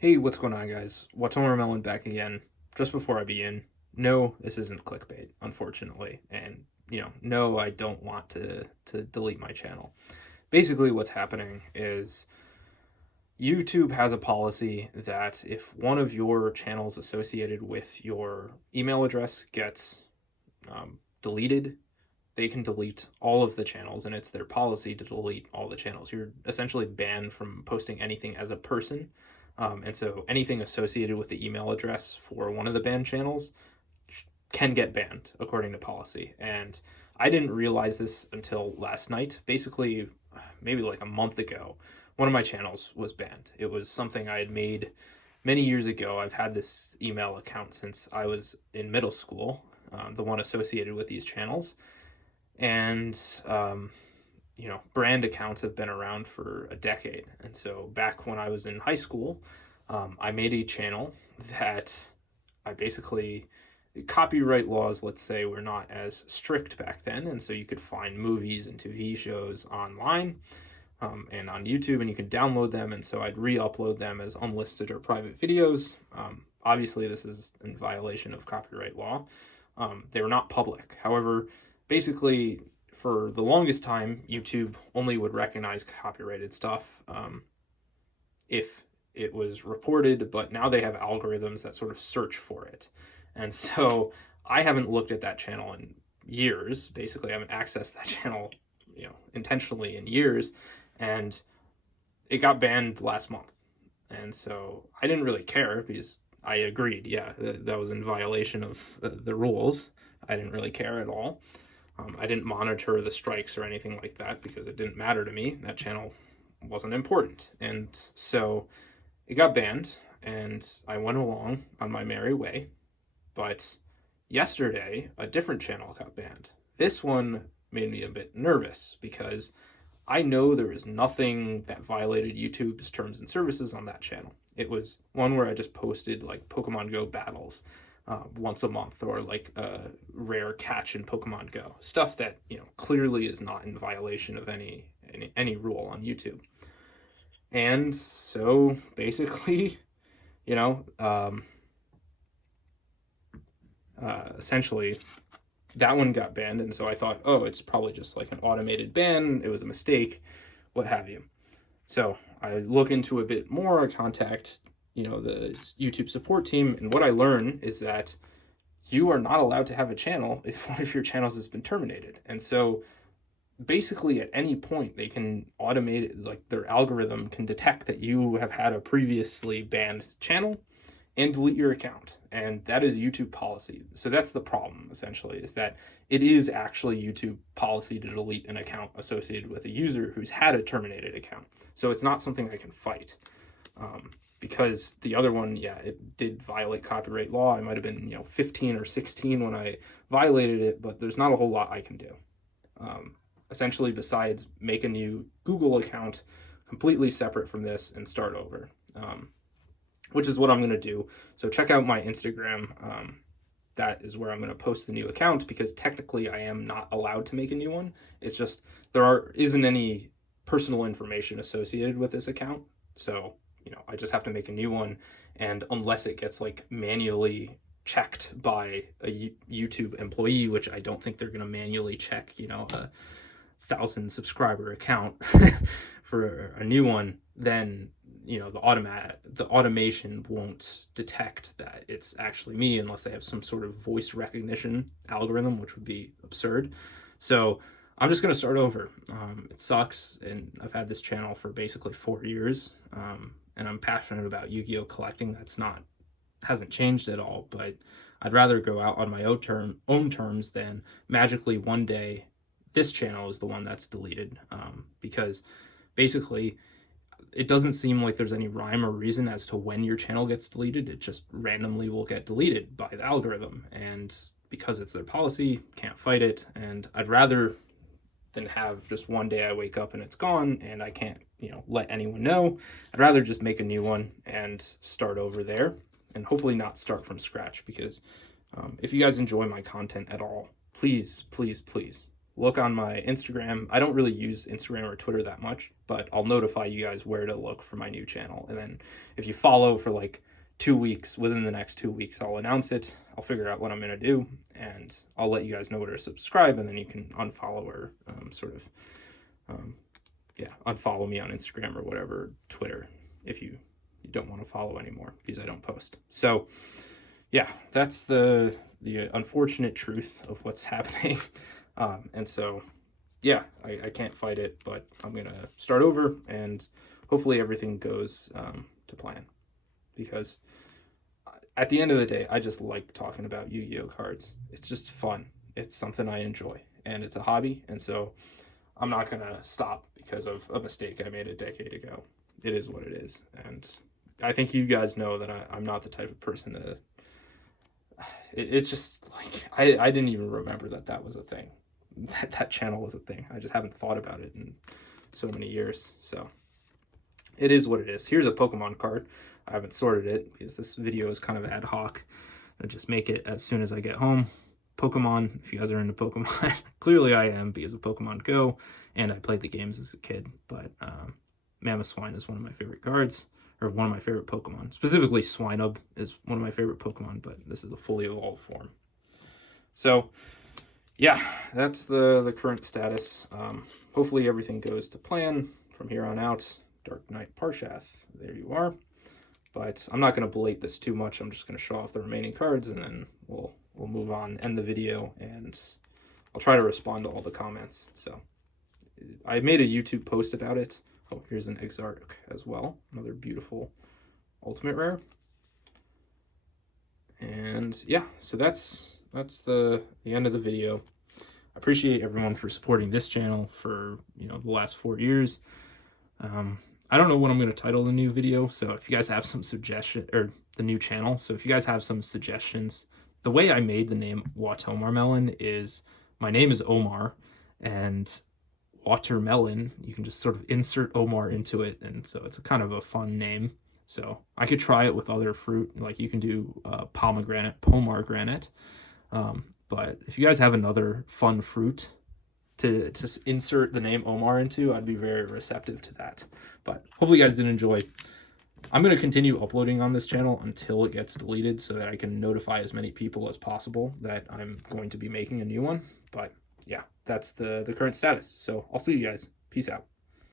Hey, what's going on, guys? Watermelon back again. Just before I begin, no, this isn't clickbait, unfortunately, and no, I don't want to delete my channel. Basically, what's happening is YouTube has a policy that if one of your channels associated with your email address gets deleted, they can delete all of the channels, and it's their policy to delete all the channels. You're essentially banned from posting anything as a person. And so anything associated with the email address for one of the banned channels can get banned according to policy. And I didn't realize this until last night. Basically, maybe like a month ago, one of my channels was banned. It was something I had made many years ago. I've had this email account since I was in middle school, the one associated with these channels. And brand accounts have been around for a decade. And so back when I was in high school, I made a channel that I basically, copyright laws, let's say, were not as strict back then. And so you could find movies and TV shows online and on YouTube, and you can download them. And so I'd re-upload them as unlisted or private videos. Obviously, this is in violation of copyright law. They were not public. However, basically, for the longest time, YouTube only would recognize copyrighted stuff if it was reported, but now they have algorithms that sort of search for it. And so I haven't looked at that channel in years. Basically, I haven't accessed that channel, intentionally in years, and it got banned last month. And so I didn't really care because I agreed, yeah, that was in violation of the rules. I didn't really care at all. I didn't monitor the strikes or anything like that because it didn't matter to me. That channel wasn't important. And so it got banned, and I went along on my merry way. But yesterday, a different channel got banned. This one made me a bit nervous because I know there was nothing that violated YouTube's terms and services on that channel. It was one where I just posted like Pokemon Go battles once a month, or like a rare catch in Pokemon Go, stuff that clearly is not in violation of any rule on YouTube. And so basically, you know, um, essentially that one got banned, and so I thought, oh, it's probably just like an automated ban. It was a mistake, what have you. So I look into a bit more. I contact the YouTube support team, and what I learn is that you are not allowed to have a channel if one of your channels has been terminated. And so basically at any point they can automate it, like their algorithm can detect that you have had a previously banned channel and delete your account. And that is YouTube policy. So that's the problem, essentially, is that it is actually YouTube policy to delete an account associated with a user who's had a terminated account. So it's not something I can fight. Because the other one, yeah, it did violate copyright law. I might have been, 15 or 16 when I violated it, but there's not a whole lot I can do. Essentially, besides make a new Google account completely separate from this and start over, which is what I'm going to do. So check out my Instagram. That is where I'm going to post the new account, because technically I am not allowed to make a new one. It's just isn't any personal information associated with this account. So I just have to make a new one, and unless it gets like manually checked by a YouTube employee, which I don't think they're going to manually check, a 1,000 subscriber account for a new one, then the automation won't detect that it's actually me unless they have some sort of voice recognition algorithm, which would be absurd. So I'm just going to start over. It sucks, and I've had this channel for basically 4 years. And I'm passionate about Yu-Gi-Oh collecting. Hasn't changed at all, but I'd rather go out on my own terms than magically one day this channel is the one that's deleted, because basically it doesn't seem like there's any rhyme or reason as to when your channel gets deleted. It just randomly will get deleted by the algorithm, and because it's their policy, can't fight it. And I'd rather than have just one day I wake up and it's gone and I can't let anyone know. I'd rather just make a new one and start over there, and hopefully not start from scratch. Because if you guys enjoy my content at all, please look on my Instagram. I don't really use Instagram or Twitter that much, but I'll notify you guys where to look for my new channel. And then if you follow for like 2 weeks, within the next 2 weeks, I'll announce it. I'll figure out what I'm going to do, and I'll let you guys know where to subscribe, and then you can unfollow or unfollow me on Instagram or whatever, Twitter, if you don't want to follow anymore because I don't post. So yeah, that's the unfortunate truth of what's happening. And so, yeah, I can't fight it, but I'm going to start over, and hopefully everything goes to plan, because at the end of the day, I just like talking about Yu-Gi-Oh cards. It's just fun. It's something I enjoy, and it's a hobby, and so I'm not going to stop because of a mistake I made a decade ago. It is what it is, and I think you guys know that I'm not the type of person to... It's just like, I didn't even remember that was a thing. That channel was a thing. I just haven't thought about it in so many years. So it is what it is. Here's a Pokemon card. I haven't sorted it because this video is kind of ad hoc. I'll just make it as soon as I get home. Pokemon, if you guys are into Pokemon, clearly I am because of Pokemon Go, and I played the games as a kid. But Mamoswine is one of my favorite cards, or one of my favorite Pokemon. Specifically, Swinub is one of my favorite Pokemon, but this is the fully evolved form. So, yeah, that's the current status. Hopefully everything goes to plan from here on out. Dark Knight Parshath, there you are. But I'm not going to belate this too much. I'm just going to show off the remaining cards, and then we'll move on, end the video, and I'll try to respond to all the comments. So I made a YouTube post about it. Oh, here's an Exarch as well. Another beautiful ultimate rare. And yeah, so that's the end of the video. I appreciate everyone for supporting this channel for, the last 4 years. I don't know what I'm going to title the new video, so if you guys have some suggestion, or the new channel, so if you guys have some suggestions, the way I made the name Watermelon is, my name is Omar, and watermelon, you can just sort of insert Omar into it, and so it's a kind of a fun name. So I could try it with other fruit, like you can do pomegranate. But if you guys have another fun fruit to insert the name Omar into, I'd be very receptive to that. But hopefully you guys did enjoy. I'm going to continue uploading on this channel until it gets deleted so that I can notify as many people as possible that I'm going to be making a new one. But yeah, that's the current status. So I'll see you guys. Peace out.